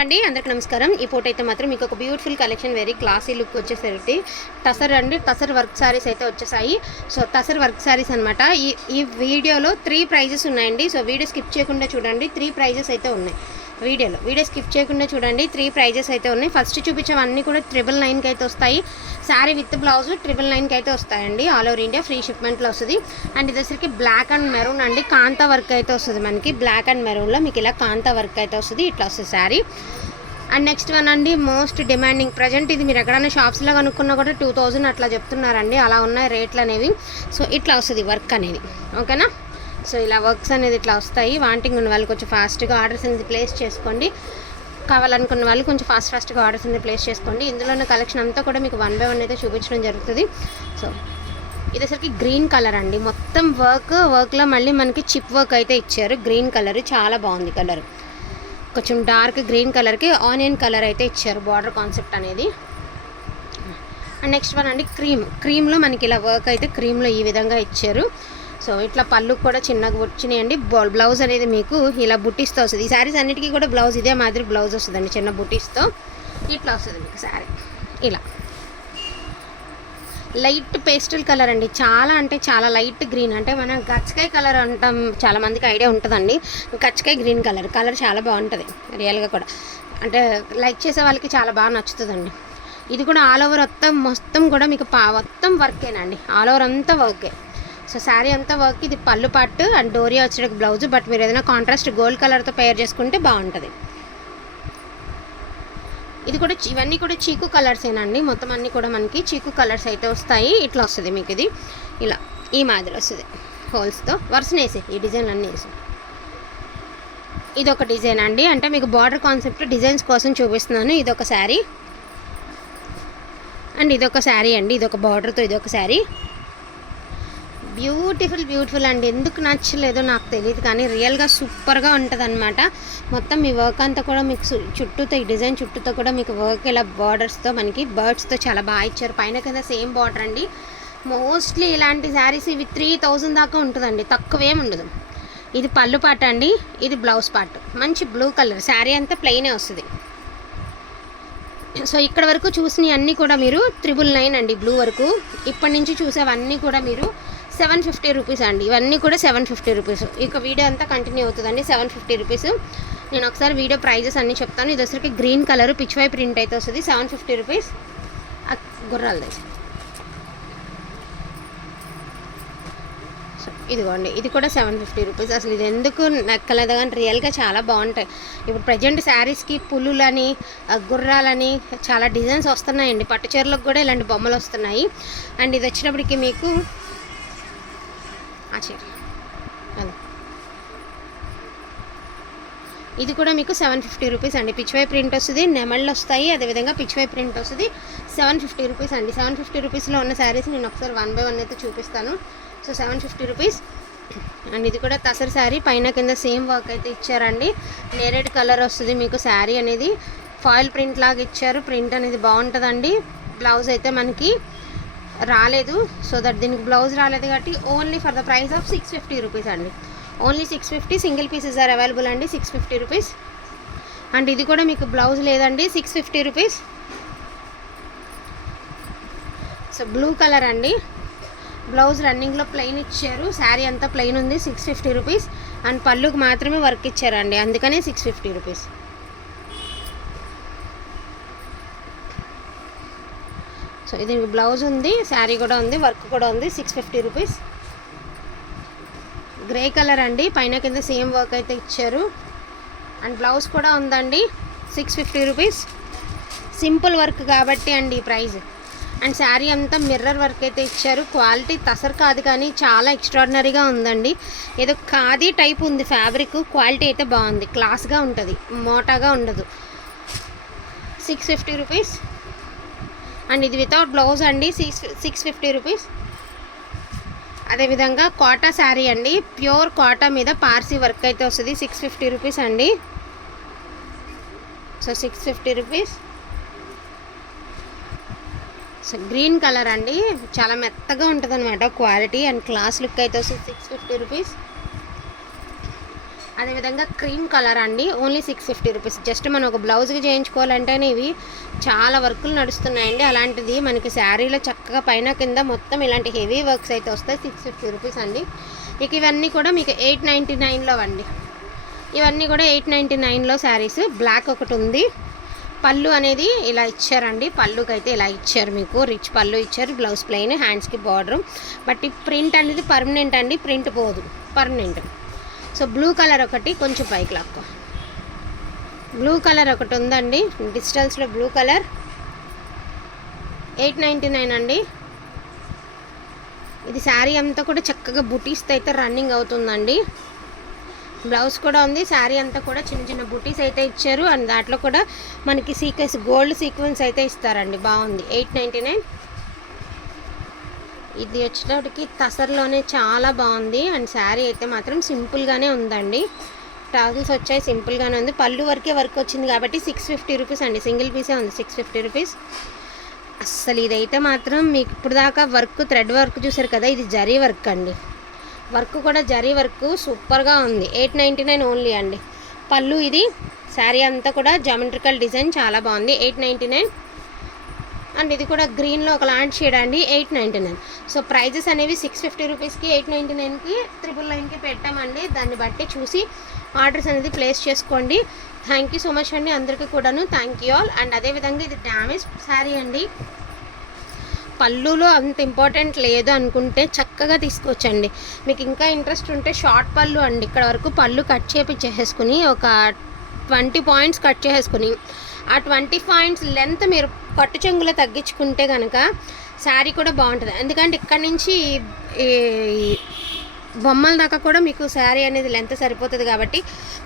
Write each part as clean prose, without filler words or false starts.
అండి అందరికి నమస్కారం. ఈ ఫోటో అయితే మాత్రం మీకు ఒక beautiful collection, very classy look వచ్చేసరికి టసర్ అండి. టసర్ వర్క్ శారీస్ అయితే వచ్చేసాయి. సో టసర్ వర్క్ శారీస్ అనమాట. ఈ వీడియోలో 3 ప్రైజెస్ ఉన్నాయండి. సో వీడియో స్కిప్ చేయకుండా చూడండి. 3 ప్రైజెస్ అయితే ఉన్నాయి వీడియో స్కిప్ చేయకుండా చూడండి. 3 ప్రైజెస్ అయితే ఉన్నాయి. ఫస్ట్ చూపించేవన్నీ కూడా 999కి అయితే వస్తాయి. శారీ విత్ బ్లౌజ్ 999కి అయితే వస్తాయండి. ఆల్ ఓవర్ ఇండియా ఫ్రీ షిప్మెంట్లో వస్తుంది. అండ్ ఇదేసరికి బ్లాక్ అండ్ మెరూన్ అండి. కాంతా వర్క్ అయితే వస్తుంది మనకి. బ్లాక్ అండ్ మెరూన్లో మీకు ఇలా కాంతా వర్క్ అయితే వస్తుంది. ఇట్లా వస్తుంది శారీ. అండ్ నెక్స్ట్ వన్ అండి, మోస్ట్ డిమాండింగ్. ప్రజెంట్ ఇది మీరు ఎక్కడైనా షాప్స్లో కనుక్కున్నా కూడా 2000 అట్లా చెప్తున్నారండి. అలా ఉన్నాయి రేట్లు అనేవి. సో ఇట్లా వస్తుంది వర్క్ అనేది. ఓకేనా? సో ఇలా వర్క్స్ అనేది ఇట్లా వస్తాయి. వాంటింగ్ ఉన్న వాళ్ళు కొంచెం ఫాస్ట్గా ఆర్డర్స్ అనేది ప్లేస్ చేసుకోండి. కావాలనుకున్న వాళ్ళు కొంచెం ఫాస్ట్గా ఆర్డర్స్ అనేది ప్లేస్ చేసుకోండి. ఇందులో ఉన్న కలెక్షన్ అంతా కూడా మీకు 1 by 1 అయితే చూపించడం జరుగుతుంది. సో ఇదేసరికి గ్రీన్ కలర్ అండి. మొత్తం వర్క్లో మళ్ళీ మనకి చిప్ వర్క్ అయితే ఇచ్చారు. గ్రీన్ కలర్ చాలా బాగుంది. కలర్ కొంచెం డార్క్ గ్రీన్ కలర్కి ఆనియన్ కలర్ అయితే ఇచ్చారు. బార్డర్ కాన్సెప్ట్ అనేది. అండ్ నెక్స్ట్ వన్ అండి, క్రీమ్లో మనకి ఇలా వర్క్ అయితే క్రీమ్లో ఈ విధంగా ఇచ్చారు. సో ఇట్లా పళ్ళు కూడా చిన్నగా వచ్చినాయండి. బ్లౌజ్ అనేది మీకు ఇలా బుట్టీస్తో వస్తుంది. ఈ శారీస్ అన్నిటికీ కూడా బ్లౌజ్ ఇదే మాదిరి బ్లౌజ్ వస్తుందండి, చిన్న బుట్టీస్తో ఇట్లా వస్తుంది మీకు శారీ. ఇలా లైట్ పేస్టల్ కలర్ అండి. చాలా అంటే చాలా లైట్ గ్రీన్, అంటే మనం గచ్చకాయ కలర్ అంటాం, చాలా మందికి ఐడియా ఉంటుందండి. గచ్చకాయ గ్రీన్ కలర్ చాలా బాగుంటుంది రియల్గా కూడా. అంటే లైక్ చేసే వాళ్ళకి చాలా బాగా నచ్చుతుందండి. ఇది కూడా ఆల్ ఓవర్ మొత్తం కూడా మీకు మొత్తం వర్కేనండి. ఆల్ ఓవర్ అంతా వర్కే. సో శారీ అంతా వర్క్. ఇది పళ్ళు పార్ట్ అండ్ డోరియా వచ్చేటప్పుడు బ్లౌజ్. బట్ మీరు ఏదైనా కాంట్రాస్ట్ గోల్డ్ కలర్తో పేర్ చేసుకుంటే బాగుంటుంది. ఇది కూడా ఇవన్నీ కూడా చీకు కలర్సేనండి. మొత్తం అన్నీ కూడా మనకి చీకు కలర్స్ అయితే వస్తాయి. ఇట్లా వస్తుంది మీకు. ఇది ఇలా ఈ మాదిరి వస్తుంది. హోల్స్తో వరుసనేసి ఈ డిజైన్ అన్నీ వేసి. ఇది ఒక డిజైన్ అండి. అంటే మీకు బార్డర్ కాన్సెప్ట్ డిజైన్స్ కోసం చూపిస్తున్నాను. ఇదొక శారీ అండ్ ఇదొక శారీ అండి. ఇదొక బార్డర్తో ఇదొక శారీ. బ్యూటిఫుల్ అండి. ఎందుకు నచ్చలేదో నాకు తెలియదు, కానీ రియల్గా సూపర్గా ఉంటుంది అనమాట. మొత్తం మీ వర్క్ అంతా కూడా మీకు చుట్టూతో, ఈ డిజైన్ చుట్టూతో కూడా మీకు వర్క్ ఇలా బార్డర్స్తో మనకి బర్డ్స్తో చాలా బాగా ఇచ్చారు. పైన కింద సేమ్ బార్డర్ అండి. మోస్ట్లీ ఇలాంటి శారీస్ ఇవి 3000 దాకా ఉంటుందండి, తక్కువేం ఉండదు. ఇది పళ్ళు పాట అండి. ఇది బ్లౌజ్ పార్ట్. మంచి బ్లూ కలర్. శారీ అంతా ప్లెయినే వస్తుంది. సో ఇక్కడ వరకు చూసినవి అన్నీ కూడా మీరు 999 అండి. బ్లూ వరకు ఇప్పటి నుంచి చూసేవన్నీ కూడా మీరు 750 రూపీస్ అండి. ఇవన్నీ కూడా 750 రూపీస్. ఇక వీడియో అంతా కంటిన్యూ అవుతుందండి. 750 రూపీస్. నేను ఒకసారి వీడియో ప్రైజెస్ అన్నీ చెప్తాను. ఇది వచ్చరికి గ్రీన్ కలర్ పిచ్వై ప్రింట్ అయితే వస్తుంది. 750 రూపీస్. గుర్రాలది. సో ఇదిగోండి, ఇది కూడా 750 రూపీస్. అసలు ఇది ఎందుకు నెక్కలేదు కానీ రియల్గా చాలా బాగుంటాయి. ఇప్పుడు ప్రజెంట్ శారీస్కి పులులని, గుర్రాలని చాలా డిజైన్స్ వస్తున్నాయండి. పట్టు చీరలకు కూడా ఇలాంటి బొమ్మలు వస్తున్నాయి. అండ్ ఇది వచ్చినప్పటికి మీకు ఇది కూడా మీకు 750 రూపీస్ అండి. పిచ్వై ప్రింట్ వస్తుంది, నెమళ్ళు వస్తాయి, అదేవిధంగా పిచ్వై ప్రింట్ వస్తుంది. 750 రూపీస్ అండి. 750 రూపీస్లో ఉన్న శారీస్ నేను ఒకసారి 1 by 1 అయితే చూపిస్తాను. So 750 rupees. అండ్ ఇది కూడా తసర్ శారీ. పైన కింద సేమ్ వర్క్ అయితే ఇచ్చారండి. నేరేడ్ కలర్ వస్తుంది మీకు. శారీ అనేది ఫాయిల్ ప్రింట్ లాగా ఇచ్చారు. ప్రింట్ అనేది బాగుంటుందండి. బ్లౌజ్ అయితే మనకి రాలేదు. సో దట్ దీనికి బ్లౌజ్ రాలేదు కాబట్టి only for the price of 650 rupees అండి. Only 650. Single pieces are available అండి. 650 రూపీస్. అండ్ ఇది కూడా మీకు బ్లౌజ్ లేదండి. 650 రూపీస్. సో బ్లూ కలర్ అండి. బ్లౌజ్ రన్నింగ్లో ప్లెయిన్ ఇచ్చారు. శారీ అంతా ప్లెయిన్ ఉంది. 650 రూపీస్. అండ్ పళ్ళుకి మాత్రమే వర్క్ ఇచ్చారండి, అందుకనే 650 రూపీస్. సో ఇది బ్లౌజ్ ఉంది, శారీ కూడా ఉంది, వర్క్ కూడా ఉంది. 650 రూపీస్. గ్రే కలర్ అండి. పైన కింద సేమ్ వర్క్ అయితే ఇచ్చారు. అండ్ బ్లౌజ్ కూడా ఉందండి. 650 రూపీస్. సింపుల్ వర్క్ కాబట్టి అండి ఈ ప్రైస్. అండ్ శారీ అంతా మిర్రర్ వర్క్ అయితే ఇచ్చారు. క్వాలిటీ తసర్ కాదు కానీ చాలా ఎక్స్ట్రాడినరీగా ఉందండి. ఏదో ఖాదీ టైప్ ఉంది ఫ్యాబ్రిక్. క్వాలిటీ అయితే బాగుంది, క్లాస్గా ఉంటుంది, మోటాగా ఉండదు. 650 రూపీస్. అండ్ ఇది వితౌట్ బ్లౌజ్ అండి. 650 రూపీస్. అదేవిధంగా కోటా శారీ అండి. ప్యూర్ కోటా మీద పార్సీ వర్క్ అయితే వస్తుంది. 650 రూపీస్ అండి. So 650 rupees. So green colour అండి. చాలా మెత్తగా ఉంటుంది అనమాట క్వాలిటీ. అండ్ క్లాస్ లుక్ అయితే వస్తుంది. 650 రూపీస్. అదేవిధంగా క్రీమ్ కలర్ అండి, ఓన్లీ 650 రూపీస్. జస్ట్ మనం ఒక బ్లౌజ్కి చేయించుకోవాలంటేనే ఇవి చాలా వర్కులు నడుస్తున్నాయండి. అలాంటిది మనకి శారీలో చక్కగా పైన కింద మొత్తం ఇలాంటి హెవీ వర్క్స్ అయితే వస్తాయి. 650 రూపీస్ అండి. ఇక ఇవన్నీ కూడా మీకు 899లో అండి. ఇవన్నీ కూడా 899లో శారీస్. బ్లాక్ ఒకటి ఉంది. పళ్ళు అనేది ఇలా ఇచ్చారండి, పళ్ళుకైతే ఇలా ఇచ్చారు, మీకు రిచ్ పళ్ళు ఇచ్చారు, బ్లౌజ్ ప్లెయిన్, హ్యాండ్స్కి బార్డర్. బట్ ఈ ప్రింట్ అనేది పర్మనెంట్ అండి, ప్రింట్ పోదు, పర్మనెంట్. సో బ్లూ కలర్ ఒకటి, కొంచెం పైకి లాక్కో. బ్లూ కలర్ ఒకటి ఉందండి, డిజిటల్స్లో బ్లూ కలర్ 899 అండి. ఇది శారీ అంతా కూడా చక్కగా బుటీస్తో అయితే రన్నింగ్ అవుతుందండి. బ్లౌజ్ కూడా ఉంది, శారీ అంతా కూడా చిన్న చిన్న బుటీస్ అయితే ఇచ్చారు. అండ్ దాంట్లో కూడా మనకి సీక్వెన్స్, గోల్డ్ సీక్వెన్స్ అయితే ఇస్తారండి. బాగుంది. 899. ఇది వచ్చేటప్పటికి తసర్లోనే చాలా బాగుంది. అండ్ శారీ అయితే మాత్రం సింపుల్గానే ఉందండి. టాజిల్స్ వచ్చాయి, సింపుల్గానే ఉంది. పళ్ళు వరకే వర్క్ వచ్చింది కాబట్టి 650 రూపీస్ అండి. సింగిల్ పీసే ఉంది, 650 రూపీస్. అస్సలు ఇదైతే మాత్రం మీకు ఇప్పుడు దాకా వర్క్, థ్రెడ్ వర్క్ చూసారు కదా, ఇది జరీ వర్క్ అండి. వర్క్ కూడా జరీ వర్క్ సూపర్గా ఉంది. 899 ఓన్లీ అండి. పళ్ళు ఇది, శారీ అంతా కూడా జామెట్రికల్ డిజైన్ చాలా బాగుంది. 899. అండ్ ఇది కూడా గ్రీన్లో ఒక లాంటి షేడ్ అండి. 899. సో ప్రైజెస్ అనేవి 650 రూపీస్కి, 899కి, 999కి పెట్టామండి. దాన్ని బట్టి చూసి ఆర్డర్స్ అనేది ప్లేస్ చేసుకోండి. థ్యాంక్ యూ సో మచ్ అండి అందరికీ కూడాను. Thank you all. అండ్ అదేవిధంగా ఇది డ్యామేజ్ శారీ అండి. పళ్ళులో అంత ఇంపార్టెంట్ లేదు అనుకుంటే చక్కగా తీసుకొచ్చండి. మీకు ఇంకా ఇంట్రెస్ట్ ఉంటే షార్ట్ పళ్ళు అండి, ఇక్కడ వరకు పళ్ళు కట్ చేసేసుకుని ఒక 20 పాయింట్స్ కట్ చేసేసుకుని ఆ 20 పాయింట్స్ లెంత్ మీరు పట్టు చెంగులో తగ్గించుకుంటే కనుక శారీ కూడా బాగుంటుంది. ఎందుకంటే ఇక్కడ నుంచి బొమ్మల దాకా కూడా మీకు శారీ అనేది లెంత్ సరిపోతుంది కాబట్టి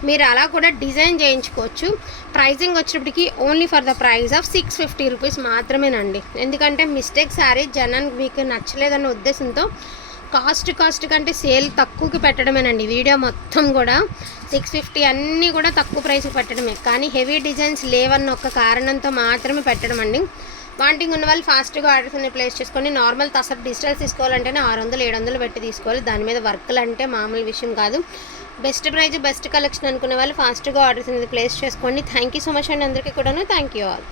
మీరు అలా కూడా డిజైన్ చేయించుకోవచ్చు. ప్రైజింగ్ వచ్చేటప్పటికి only for the price of 650 rupees మాత్రమేనండి. ఎందుకంటే మిస్టేక్ శారీ జనానికి మీకు నచ్చలేదన్న ఉద్దేశంతో కాస్ట్ కంటే సేల్ తక్కువకి పెట్టడమేనండి. వీడియో మొత్తం కూడా 650 అన్నీ కూడా తక్కువ ప్రైస్కి పెట్టడమే, కానీ హెవీ డిజైన్స్ లేవన్న ఒక కారణంతో మాత్రమే పెట్టడం అండి. వాంటింగ్ ఉన్న వాళ్ళు ఫాస్ట్గా ఆర్డర్స్ అన్ని ప్లేస్ చేసుకొని, నార్మల్ తసర్ డిజిటల్స్ తీసుకోవాలంటేనే 600-700 పెట్టి తీసుకోవాలి. దాని మీద వర్క్లు అంటే మామూలు విషయం కాదు. బెస్ట్ ప్రైజ్, బెస్ట్ కలెక్షన్ అనుకునే వాళ్ళు ఫాస్ట్గా ఆర్డర్స్ అనేది ప్లేస్ చేసుకోండి. థ్యాంక్ యూ సో మచ్ అండి అందరికీ కూడాను. Thank you all.